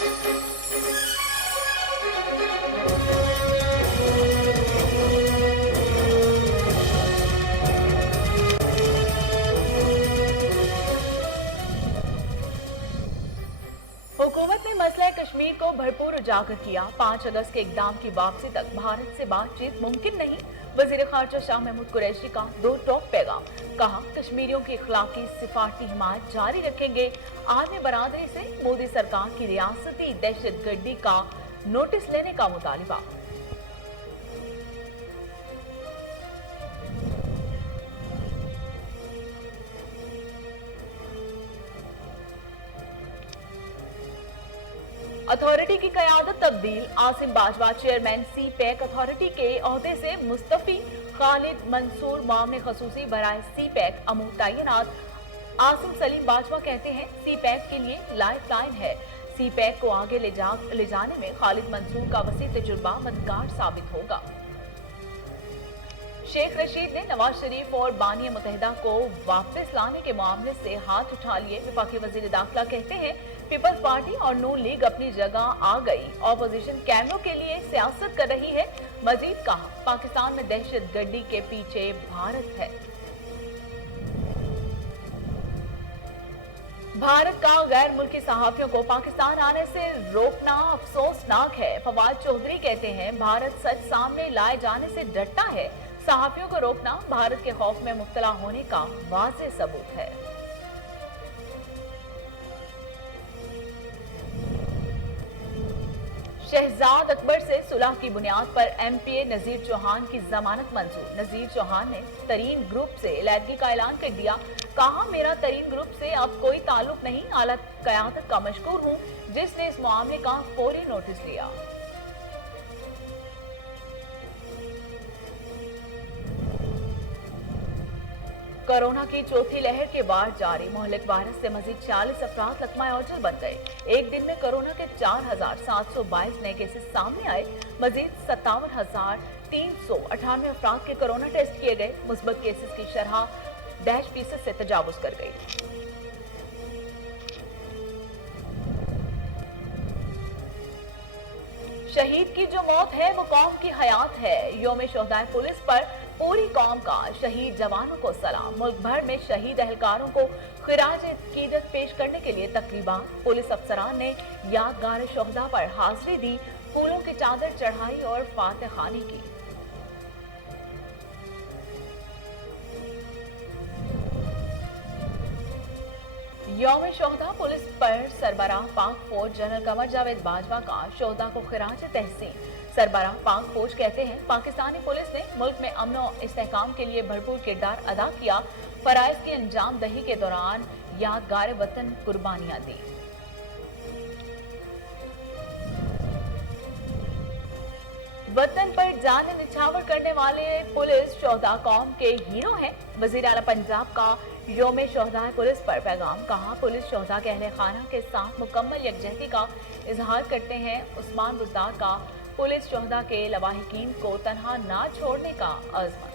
हुकूमत ने मसला कश्मीर को भरपूर उजागर किया। 5 अगस्त के इक़दाम की वापसी तक भारत से बातचीत मुमकिन नहीं। वज़ीर ख़ारजा शाह महमूद कुरैशी का दो टोक पैगाम। कहा, कश्मीरियों की इखलाकी सिफारती हिमायत जारी रखेंगे। आलमी बरादरी से मोदी सरकार की रियासती दहशतगर्दी का नोटिस लेने का मुतालिबा। अथॉरिटी की क़यादत तब्दील। Asim Bajwa chairman C pack authority के ओहदे से मुस्तफी। खालिद मंसूर मामले खसूसी बराए सी पैक अमूर तैनात। आसिम सलीम बाजवा कहते हैं, सी पैक के लिए लाइफ लाइन है। सी पैक को आगे ले जाने में खालिद मंसूर का वसी तजुर्बा मददगार साबित होगा। शेख रशीद ने नवाज शरीफ और बानिया मुत्तहिदा को वापस लाने के मामले से हाथ उठा लिए। वफाकी वजीर दाखिला कहते हैं, पीपल्स पार्टी और नून लीग अपनी जगह आ गई। ऑपोजिशन कैमरों के लिए सियासत कर रही है। मजीद कहा, पाकिस्तान में दहशतगर्दी के पीछे भारत है। भारत का गैर मुल्की सहाफियों को पाकिस्तान आने से रोकना अफसोसनाक है। फवाद चौधरी कहते हैं, भारत सच सामने लाए जाने से डरता है। सहाफियों को रोकना भारत के खौफ में मुब्तला होने का वाज़ेह सबूत है। शहजाद अकबर से सुलह की बुनियाद पर एमपीए नजीर चौहान की जमानत मंजूर। नजीर चौहान ने तरीन ग्रुप से अलहदगी का ऐलान कर दिया। कहा, मेरा तरीन ग्रुप से अब कोई ताल्लुक नहीं। आला क़यादत का मशकूर हूँ जिसने इस मामले का फौरी नोटिस लिया। कोरोना की चौथी लहर के बाद जारी मुहलिक वायरस से मजीद 40 अफराद लकमा औजल बन गए। एक दिन में कोरोना के 4722 नए केसेस सामने आए। मजीद 57,398 अफराद के कोरोना टेस्ट किए गए। मुस्बत केसेस की शरह 10% से तजावुज कर गई। शहीद की जो मौत है वो कौम की हयात है। यौम शोहदाए पुलिस पर पूरी कौम का शहीद जवानों को सलाम। मुल्क भर में शहीद एहलकारों को खिराज अकीदत पेश करने के लिए तकरीबा। पुलिस अफसरान ने यादगार शोहदा पर हाजिरी दी, फूलों की चादर चढ़ाई और फातिह खानी की। यौम शोहदा पुलिस पर सरबराह पाक फौज जनरल कमर जावेद बाजवा का शोहदा को खिराज तहसीन। सरबराह पाक फौज कहते हैं, पाकिस्तानी पुलिस ने मुल्क में अमन और इस्तेहकाम के लिए भरपूर किरदार अदा किया। फराइज की अंजाम दही के दौरान यादगार वतन कुर्बानियां दी। वतन पर जान निछावर करने वाले पुलिस शोहदा कौम के हीरो हैं। वजीर आला पंजाब का यौम शोहदा पुलिस पर पैगाम। कहा, पुलिस शोहदा के अहले खाना के साथ मुकम्मल यकजहती का इजहार करते हैं। उस्मान बुज़दार का पुलिस शोहदा के लवाहिकीन को तनहा ना छोड़ने का अज़्म।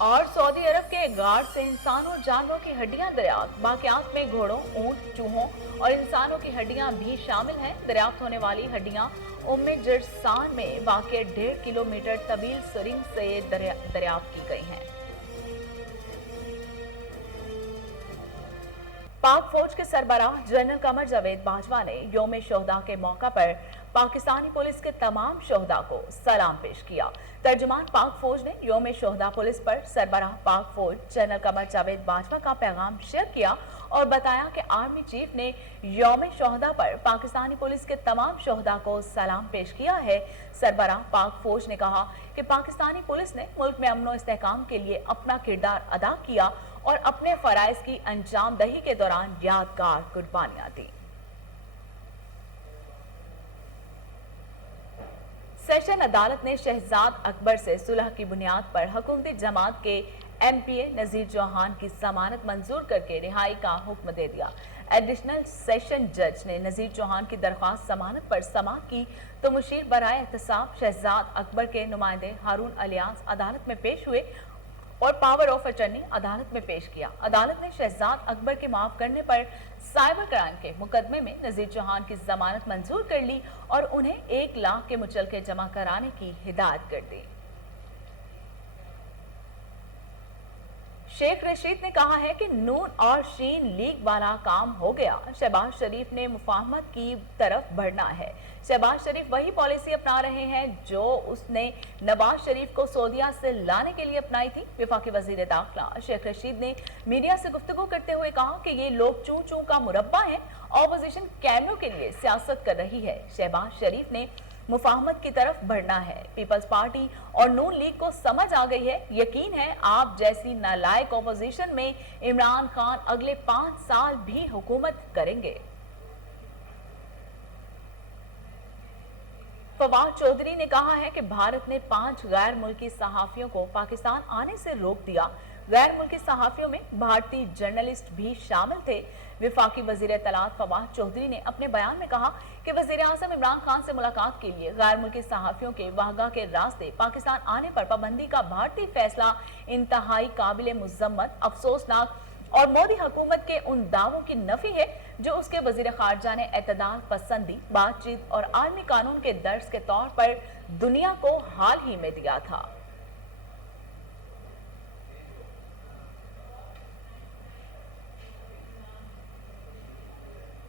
और सऊदी अरब के गार्ड से इंसानों और जानवरों की हड्डियां दरियाफ्त। बाकियात में घोड़ों, ऊंट, चूहों और इंसानों की हड्डियां भी शामिल हैं। दरियाफ्त होने वाली हड्डियां उम्मे जरसान में वाक़ 1.5 किलोमीटर तवील सुरिंग से दरियाफ्त की गई हैं। पाक फौज के सरबराह जनरल कमर जावेद बाजवा ने यौम शोहदा के मौका पर पाकिस्तानी पुलिस के तमाम शोहदा को सलाम पेश किया। तर्जुमान पाक फौज ने यौम शोहदा पुलिस पर सरबराह पाक फौज जनरल कमर जावेद बाजवा का पैगाम शेयर किया और बताया कि आर्मी चीफ ने यौम शोहदा पर पाकिस्तानी पुलिस के तमाम शोहदा को सलाम पेश किया है। सरबराह पाक फौज ने कहा कि पाकिस्तानी पुलिस ने मुल्क में अमन और इस्तेहकाम के लिए अपना किरदार अदा किया और अपने फराइज की अंजाम दही के दौरान यादगार कुर्बानियां दी। सेशन अदालत ने शहजाद अकबर से सुलह की बुनियाद पर हुकूमती जमात के एमपीए नजीर चौहान की जमानत मंजूर करके रिहाई का हुक्म दे दिया। एडिशनल सेशन जज ने नजीर चौहान की दरख्वास्त जमानत पर समाअत की तो मुशीर बराए एहतसाब शहजाद अकबर के नुमाइंदे हारून अलियास अदालत में पेश हुए। और पावर ऑफ अटर्नी अदालत में पेश किया। अदालत ने शहजाद अकबर के माफ करने पर साइबर क्राइम के मुकदमे में नजीर चौहान की जमानत मंजूर कर ली और उन्हें 1 लाख के मुचलके जमा कराने की हिदायत कर दी। शेख रशीद ने कहा है कि नून और शीन लीग वाला काम हो गया। शहबाज शरीफ ने मुफाहमत की तरफ बढ़ना है। शहबाज शरीफ वही पॉलिसी अपना रहे हैं जो उसने नवाज शरीफ को सऊदीया से लाने के लिए अपनाई थी। वफाकी वजीर दाखिला शेख रशीद ने मीडिया से गुफ्तगू करते हुए कहा कि ये लोग चूं चूं का मुरब्बा है, ऑपोजिशन कैमरों के लिए सियासत कर रही है। शहबाज शरीफ ने मुफाहमत की तरफ बढ़ना है। पीपल्स पार्टी और नून लीग को समझ आ गई है। यकीन है आप जैसी नालायक ऑपोजिशन में इमरान खान अगले 5 साल भी हुकूमत करेंगे। फवाद चौधरी ने कहा है कि भारत ने 5 गैर मुल्की सहाफियों को पाकिस्तान आने से रोक दिया। गैर मुल्की सहाफियों में भारतीय जर्नलिस्ट भी शामिल थे। वफाकी वजीर इत्तलात फवाद चौधरी ने अपने बयान में कहा कि वजीर आज़म इमरान खान से मुलाकात के लिए गैर मुल्की सहाफियों के वाहगा के रास्ते पाकिस्तान आने पर पाबंदी का भारतीय फैसला इंतहाई काबिल मुज़म्मत, अफसोसनाक और मोदी हुकूमत के उन दावों की नफी है जो उसके वजीर खारजा ने एतदाल पसंदी, बातचीत और आलमी कानून के दर्ज के तौर पर दुनिया को हाल ही में दिया था।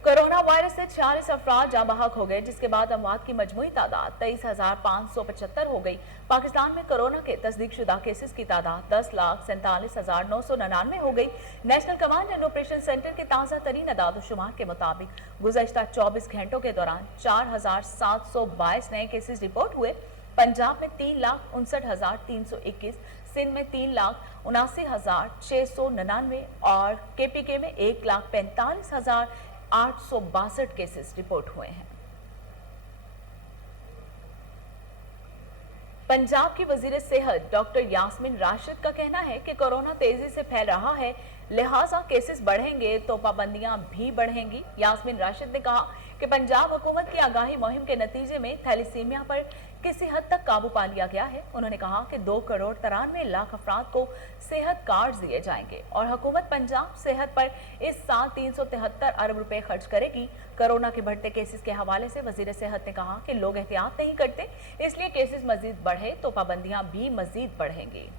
कोरोना वायरस से 46 अफराद जाँ बहक हो गए, जिसके बाद अमवात की मजमूई तादाद 23,575 हो गई। पाकिस्तान में कोरोना के तस्दीक शुदा केसेस की तादाद 10,47,999 हो गई। National command and operation centre के ताज़ा तरीन अदाद-ओ-शुमार के मुताबिक गुज़श्ता 24 घंटों के दौरान 4,722 नए केसेस रिपोर्ट हुए। पंजाब में 3,59,321, सिंध में 3,79,699 और KPK में 1,45,862 केसेस रिपोर्ट हुए हैं। पंजाब की वजीर सेहत डॉक्टर यास्मीन राशिद का कहना है कि कोरोना तेजी से फैल रहा है, लिहाजा केसेस बढ़ेंगे तो पाबंदियां भी बढ़ेंगी। यास्मीन राशिद ने कहा कि पंजाब हुकूमत की आगाही मुहिम के नतीजे में थैलीसीमिया पर किसी हद तक काबू पा लिया गया है। उन्होंने कहा कि 2,93,00,000 अफराद को सेहत कार्ड दिए जाएंगे और हुकूमत पंजाब सेहत पर इस साल 373 अरब रुपए खर्च करेगी। कोरोना के बढ़ते केसेस के हवाले से वजीर सेहत ने कहा कि लोग एहतियात नहीं करते, इसलिए केसेस मजीद बढ़े तो पाबंदियां भी मजीद बढ़ेंगी।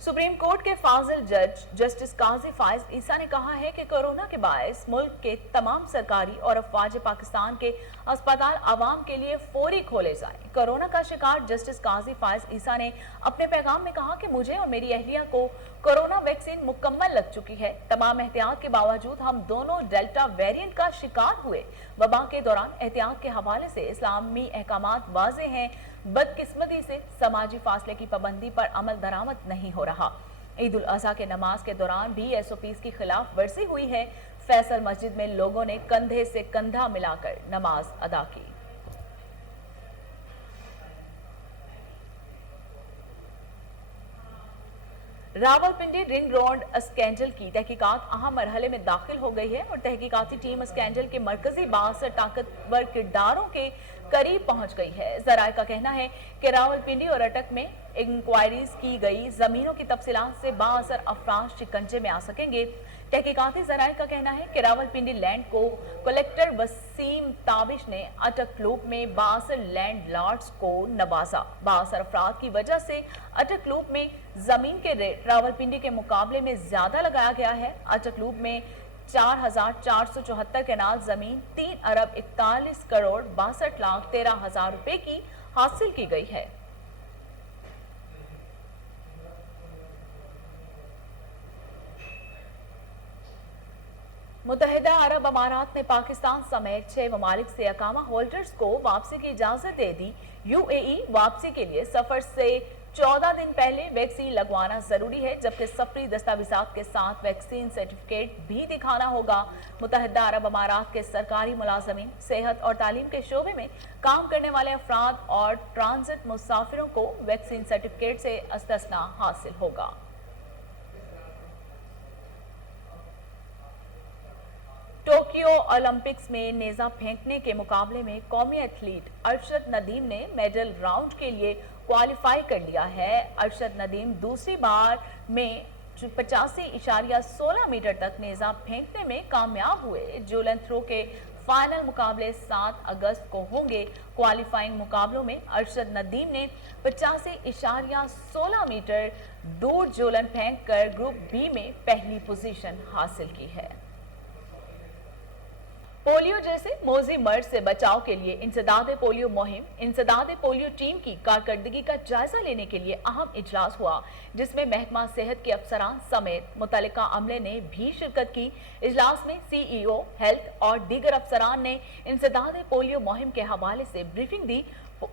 सुप्रीम कोर्ट के फाजिल जज जस्टिस काजी फाइज ईसा ने कहा है कि कोरोना के बायस मुल्क के तमाम सरकारी और अफवाज पाकिस्तान के अस्पताल आवाम के लिए फौरी खोले जाएं। कोरोना का शिकार जस्टिस काजी फाइज ईसा ने अपने पैगाम में कहा कि मुझे और मेरी अहलिया को कोरोना वैक्सीन मुकम्मल लग चुकी है। तमाम एहतियात के बावजूद हम दोनों डेल्टा वेरिएंट का शिकार हुए। वबा के दौरान एहतियात के हवाले से इस्लामी अहकामात वाज़े हैं। बदकिस्मती से समाजी फासले की पाबंदी पर अमल दरामद नहीं हो रहा। ईद उल अजहा के नमाज के दौरान भी SOPs की खिलाफ वर्जी हुई है। फैसल मस्जिद में लोगों ने कंधे से कंधा मिलाकर नमाज अदा की। रावलपिंडी रिंग रोड स्कैंडल की तहकीकात अहम मरहले में दाखिल हो गई है और तहकीकाती टीम स्कैंडल के मरकजी बाज से ताकतवर किरदारों के करीब पहुंच गई है। जराये का कहना है कि रावलपिंडी और अटक में इंक्वायरीज की गई जमीनों की तफसीलात से बाअसर अफराज शिकंजे में आ सकेंगे। तहकीकाती जराये का कहना है कि रावलपिंडी लैंड को कलेक्टर वसीम ताबिश ने अटक लूप में बाअसर लैंड लॉर्ड्स को नवाजा। बाअसर अफराद की वजह से अटक लूप में जमीन के रेट रावलपिंडी के मुकाबले में ज्यादा लगाया गया है। अटक लूप में 4,474 कैनाल जमीन 3,41,62,13,00,000 रुपए की हासिल की गई है। मुत्तहिदा अरब अमारात ने पाकिस्तान समेत 6 ममालिक से अकामा होल्डर्स को वापसी की इजाजत दे दी। UAE वापसी के लिए सफर से 14 दिन पहले वैक्सीन लगवाना जरूरी है, जबकि सफरी दस्तावेजात के साथ वैक्सीन सर्टिफिकेट भी दिखाना होगा। मुत्तहिदा अरब अमारात के सरकारी मुलाजमीन, सेहत और तालीम के शोबे में काम करने वाले अफराद और ट्रांजिट मुसाफिरों को वैक्सीन सर्टिफिकेट से इस्तिस्ना हासिल होगा। टोक्यो टोक्यो ओलंपिक्स में नेजा फेंकने के मुकाबले में कौमी एथलीट अरशद नदीम ने मेडल राउंड के लिए क्वालिफाई कर लिया है। अरशद नदीम दूसरी बार में 85.16 मीटर तक नेजा फेंकने में कामयाब हुए। जूलन थ्रो के फाइनल मुकाबले 7 अगस्त को होंगे। क्वालिफाइंग मुकाबलों में अरशद नदीम ने 85.16 मीटर दूर जोलन फेंक कर ग्रुप बी में पहली पोजीशन हासिल की है। पोलियो जैसे मोजी मर्ज से बचाव के लिए इंसदाद पोलियो मुहिम इंसदाद पोलियो टीम की कारकर्दगी का जायजा लेने के लिए अहम इजलास हुआ, जिसमें महकमा सेहत के अफसरान समेत मुतल्लिका अमले ने भी शिरकत की। इजलास में सीईओ, हेल्थ और दीगर अफसरान ने इंसदाद पोलियो मुहिम के हवाले से ब्रीफिंग दी।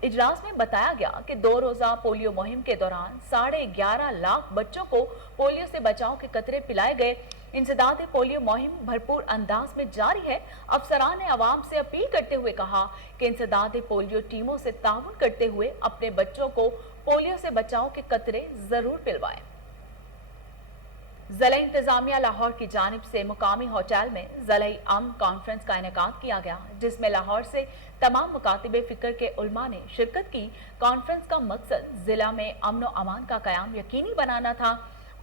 इजलास में बताया गया कि 2 रोजा पोलियो मुहिम के दौरान 11.5 लाख बच्चों को पोलियो से बचाव के कतरे पिलाए गए। इंसदाद पोलियो मुहिम भरपूर अंदाज में जारी है। अफसरान ने आवाम से अपील करते हुए कहा कि इंसदाद पोलियो टीमों से ताउन करते हुए अपने बच्चों को पोलियो से बचाव के कतरे जरूर पिलवाएं। ज़िला इंतजामिया लाहौर की जानिब से मुकामी होटल में ज़िला अमन कॉन्फ्रेंस का इनेकाद किया गया, जिसमें लाहौर से तमाम मुकातिबे फिक्र के उलमा ने शिरकत की। कॉन्फ्रेंस का मकसद जिला में अमन व अमान का कयाम यकीनी बनाना था।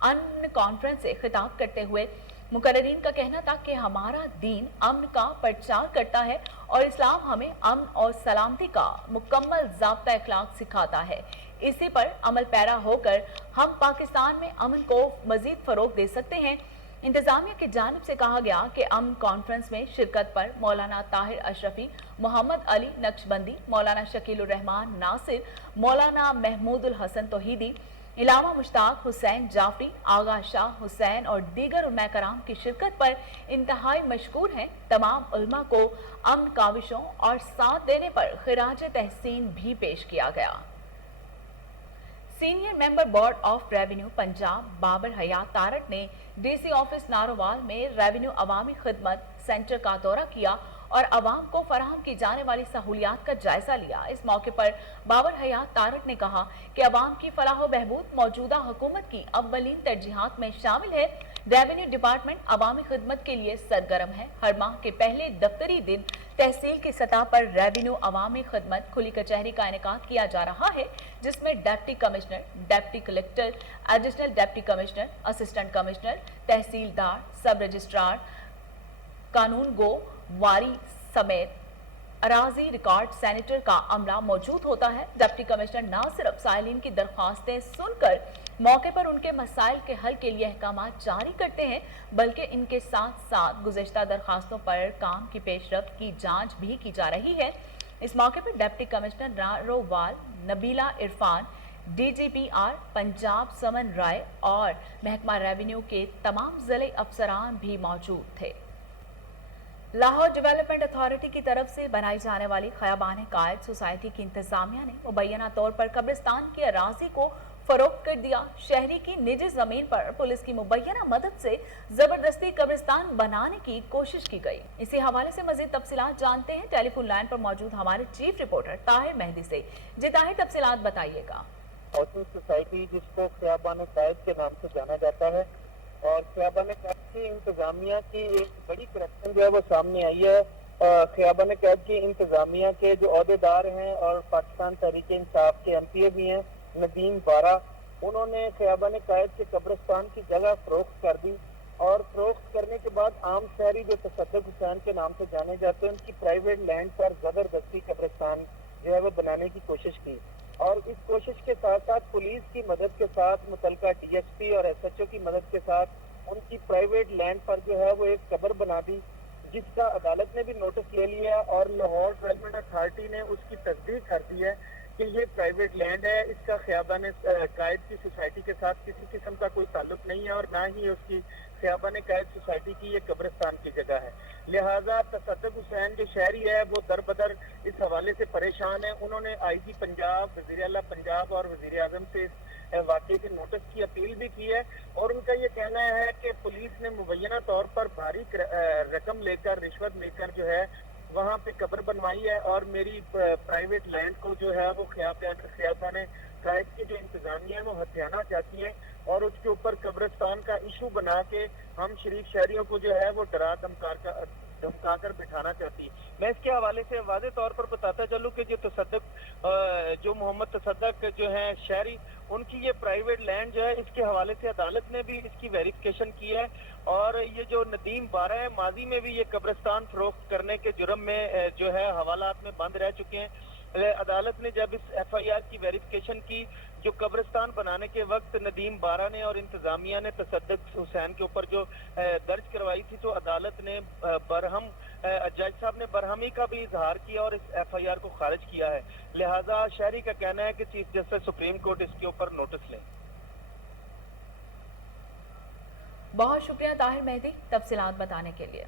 अमन कॉन्फ्रेंस से खिताब करते हुए मुकर्रीन का कहना था कि हमारा दीन अमन का प्रचार करता है और इस्लाम हमें अमन और सलामती का मुकम्मल ज़ाब्ता अखलाक सिखाता है। इसी पर अमल पैरा होकर हम पाकिस्तान में अमन को मजीद फरोग दे सकते हैं। इंतजामिया की जानिब से कहा गया कि अमन कॉन्फ्रेंस में शिरकत पर मौलाना ताहिर अशरफी, मोहम्मद अली नक्शबंदी, मौलाना शकीलुर रहमान नासिर, मौलाना महमूदुल हसन तौहीदी, इलामा मुश्ताक हुसैन जाफरी, आगा शाह हुसैन और दीगर उलमा कराम की शिरकत पर इंतहाई मशकूर हैं। तमाम उलमा को अमन काविशों और साथ देने पर खिराज तहसीन भी पेश किया गया। Senior member board of revenue Punjab Babar Hayat Tarar ने डीसी ऑफिस नारोवाल में रेवेन्यू अवामी खिदमत सेंटर का दौरा किया और अवाम को फराहम की जाने वाली सहूलियात का जायजा लिया। इस मौके पर बाबर हयात तारक ने कहा कि अवाम की फलाह बहबूद मौजूदा हुकूमत की अव्वलीन तरजीहात में शामिल है। रेवेन्यू डिपार्टमेंट अवामी खिदमत के लिए सरगर्म है। हर माह के पहले दफ्तरी दिन तहसील की सतह पर रेवेन्यू अवामी खिदमत खुली कचहरी का इनेकाद किया जा रहा है, जिसमें deputy commissioner, deputy collector, additional deputy commissioner, assistant commissioner, tehsildar, sub registrar, कानून गो, वारी समेत अराजी रिकॉर्ड सेनेटर का अमला मौजूद होता है। डिप्टी कमिश्नर न सिर्फ साइलिन की दरख्वास्तें सुनकर मौके पर उनके मसाइल के हल के लिए अहकाम जारी करते हैं, बल्कि इनके साथ साथ गुज़श्ता दरख्वास्तों पर काम की पेशरफ्त की जांच भी की जा रही है। इस मौके पर deputy commissioner Narowal Nabila Irfan, DGPR Punjab Saman Rai और महकमा रेवेन्यू के तमाम ज़िले अफसरान भी मौजूद थे। लाहौर डेवलपमेंट अथॉरिटी की तरफ से बनाई जाने वाली खयाबान कायद सोसाइटी की इंतजामिया ने मुबैना तौर पर कब्रिस्तान की अराजी को फरोख्त कर दिया। शहरी की निजी जमीन पर पुलिस की मुबैना मदद से जबरदस्ती कब्रिस्तान बनाने की कोशिश की गई। इसी हवाले से मजीद तफसीलात जानते हैं टेलीफोन लाइन पर मौजूद हमारे चीफ रिपोर्टर ताहिर मेहदी से। जी ताहिर, तफसीलात बताइएगा। सोसाइटी जिसको खयाबान कायद के नाम से जाना जाता है और खयाबान कायद की इंतजामिया की एक बड़ी करप्शन जो है वो सामने आई है। खयाबान कायद की इंतजामिया के जो अहदेदार हैं और पाकिस्तान तहरीक इंसाफ के MPA भी हैं नदीम बारा, उन्होंने खयाबान कायद के कब्रिस्तान की जगह फरोख्त कर दी और फरोख्त करने के बाद आम शहरी जो तसद्दुक हुसैन के नाम से जाने जाते हैं उनकी प्राइवेट लैंड पर जबरदस्ती कब्रिस्तान जो है वो बनाने की कोशिश की। और इस कोशिश के साथ साथ पुलिस की मदद के साथ मुतलका DSP और SHO की मदद के साथ उनकी प्राइवेट लैंड पर जो है वो एक कब्र बना दी, जिसका अदालत ने भी नोटिस ले लिया और लाहौर डेवलपमेंट अथॉरिटी ने उसकी तस्दीक कर दी है कि ये प्राइवेट लैंड है, इसका खयाबान कायद की सोसाइटी के साथ किसी किस्म का कोई ताल्लुक नहीं है और ना ही उसकी खयाबान कायद सोसाइटी की ये कब्रिस्तान की जगह है। लिहाजा तसद्दुक हुसैन जो शहरी है वो दर बदर इस हवाले से परेशान है। उन्होंने IG पंजाब, वज़ीर आला पंजाब और वज़ीर आज़म से इस वाक़े के नोटिस की अपील भी की है और उनका ये कहना है कि पुलिस ने मुबैना तौर पर भारी रकम लेकर, रिश्वत लेकर जो है वहाँ पे कब्र बनवाई है और मेरी प्राइवेट लैंड को जो है वो खयाबान कायद की जो इंतजामिया है वो हथियाना चाहती है और उसके ऊपर कब्रिस्तान का इशू बना के हम शरीफ शहरियों को जो है वो धमका कर बिठाना चाहती। मैं इसके हवाले से वाज़ेह तौर पर बताता चलूँ कि जो मोहम्मद तसद्दुक जो है शहरी, उनकी ये प्राइवेट लैंड जो है, इसके हवाले से अदालत ने भी इसकी वेरिफिकेशन की है। और ये जो नदीम बारा है, माजी में भी ये कब्रिस्तान फरोख्त करने के जुर्म में जो है हवालात में बंद रह चुके हैं। अदालत ने जब इस एफआईआर की वेरिफिकेशन की, जो कब्रिस्तान बनाने के वक्त नदीम बारा ने और इंतजामिया ने तसद्दुक हुसैन के ऊपर जो दर्ज करवाई थी, तो अदालत ने जज साहब ने बरहमी का भी इजहार किया और इस एफआईआर को खारिज किया है। लिहाजा शहरी का कहना है कि चीफ जस्टिस सुप्रीम कोर्ट इसके ऊपर नोटिस लें। बहुत शुक्रिया ताहिर मेहदी तफसीलात बताने के लिए।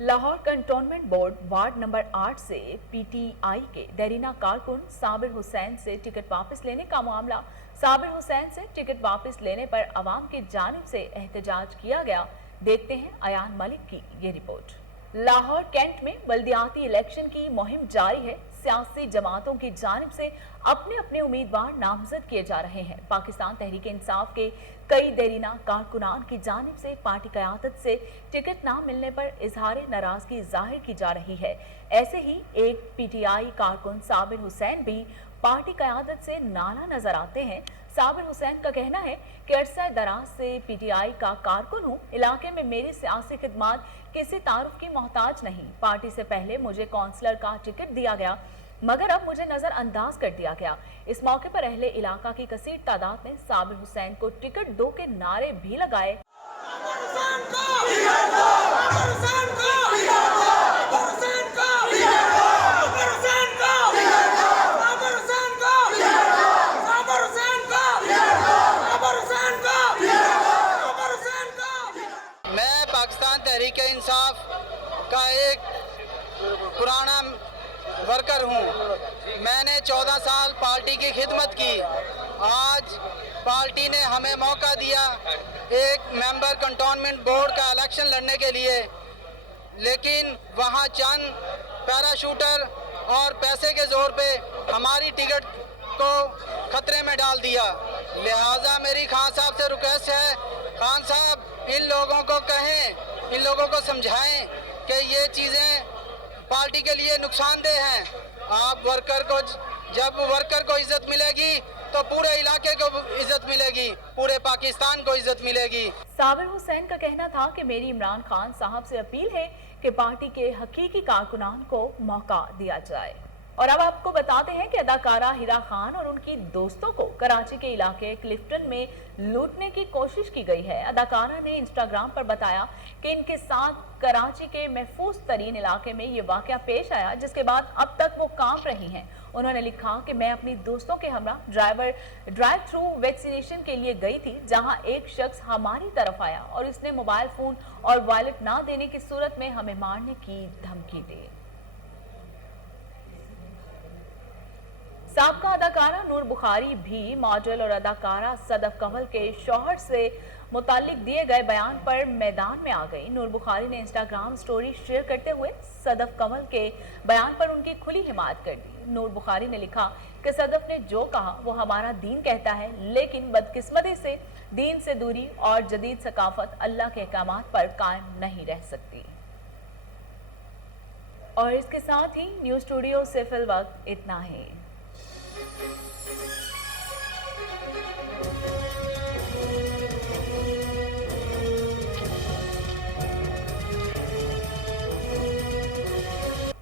Lahore cantonment board ward number 8 से पीटीआई के देरीना कारकुन साबिर हुसैन से टिकट वापस लेने का मामला। साबिर हुसैन से टिकट वापस लेने पर अवाम की जानिब से एहतजाज किया गया। देखते हैं अयान मलिक की ये रिपोर्ट। लाहौर कैंट में बल्दियाती इलेक्शन की मुहिम जारी है। सियासी जमातों की जानिब से अपने अपने उम्मीदवार नामजद किए जा रहे हैं। पाकिस्तान तहरीक इंसाफ के कई देरीना कारकुनान की जानिब से पार्टी क़यादत से टिकट ना मिलने पर इजहार नाराजगी जाहिर की जा रही है। ऐसे ही एक पीटीआई कारकुन साबिर हुसैन भी पार्टी क़यादत से नाला नजर आते हैं। साबिर हुसैन का कहना है कि अरसा दराज से पीटीआई का कारकुन हूँ। इलाके में मेरी सियासी खिदमात किसी तारुफ की मोहताज नहीं। पार्टी से पहले मुझे काउंसलर का टिकट दिया गया, मगर अब मुझे नजरअंदाज कर दिया गया। इस मौके पर अहले इलाका की कसीर तादाद ने साबिर हुसैन को टिकट दो के नारे भी लगाए। मैं पाकिस्तान तहरीक इंसाफ का एक पुराना वर्कर हूँ। मैंने 14 साल पार्टी की खिदमत की। आज पार्टी ने हमें मौका दिया एक मेंबर कंटोनमेंट बोर्ड का इलेक्शन लड़ने के लिए, लेकिन वहाँ चंद पैराशूटर और पैसे के जोर पे हमारी टिकट को खतरे में डाल दिया। लिहाजा मेरी खान साहब से रिक्वेस्ट है, खान साहब इन लोगों को कहें, इन लोगों को समझाएं कि ये चीज़ें पार्टी के लिए नुकसानदेह हैं। आप जब वर्कर को इज्जत मिलेगी तो पूरे इलाके को इज्जत मिलेगी, पूरे पाकिस्तान को इज्जत मिलेगी। साबिर हुसैन का कहना था कि मेरी इमरान खान साहब से अपील है कि पार्टी के हकीकी कारकुनान को मौका दिया जाए। और अब आपको बताते हैं कि अदाकारा हिरा खान और उनकी दोस्तों को कराची के इलाके क्लिफ्टन में लूटने की कोशिश की गई है। अदाकारा ने इंस्टाग्राम पर बताया कि इनके साथ कराची के महफूज तरीन इलाके में ये वाकया पेश आया, जिसके बाद अब तक वो कांप रही हैं। उन्होंने लिखा कि मैं अपनी दोस्तों के हमरा ड्राइव थ्रू वैक्सीनेशन के लिए गई थी, जहां एक शख्स हमारी तरफ आया और इसने मोबाइल फोन और वॉलेट ना देने की सूरत में हमें मारने की धमकी दी। साबका अदाकारा नूर बुखारी भी मॉडल और अदाकारा सदफ कंवल के शौहर से मुतालिक दिए गए बयान पर मैदान में आ गई। नूर बुखारी ने इंस्टाग्राम स्टोरी शेयर करते हुए सदफ कंवल के बयान पर उनकी खुली हिमायत कर दी। नूर बुखारी ने लिखा कि सदफ ने जो कहा वो हमारा दीन कहता है, लेकिन बदकिस्मती से दीन से दूरी और जदीद सकाफत अल्लाह के अहकामात पर कायम नहीं रह सकती। और इसके साथ ही न्यूज़ स्टूडियो से फिलवक्त इतना ही।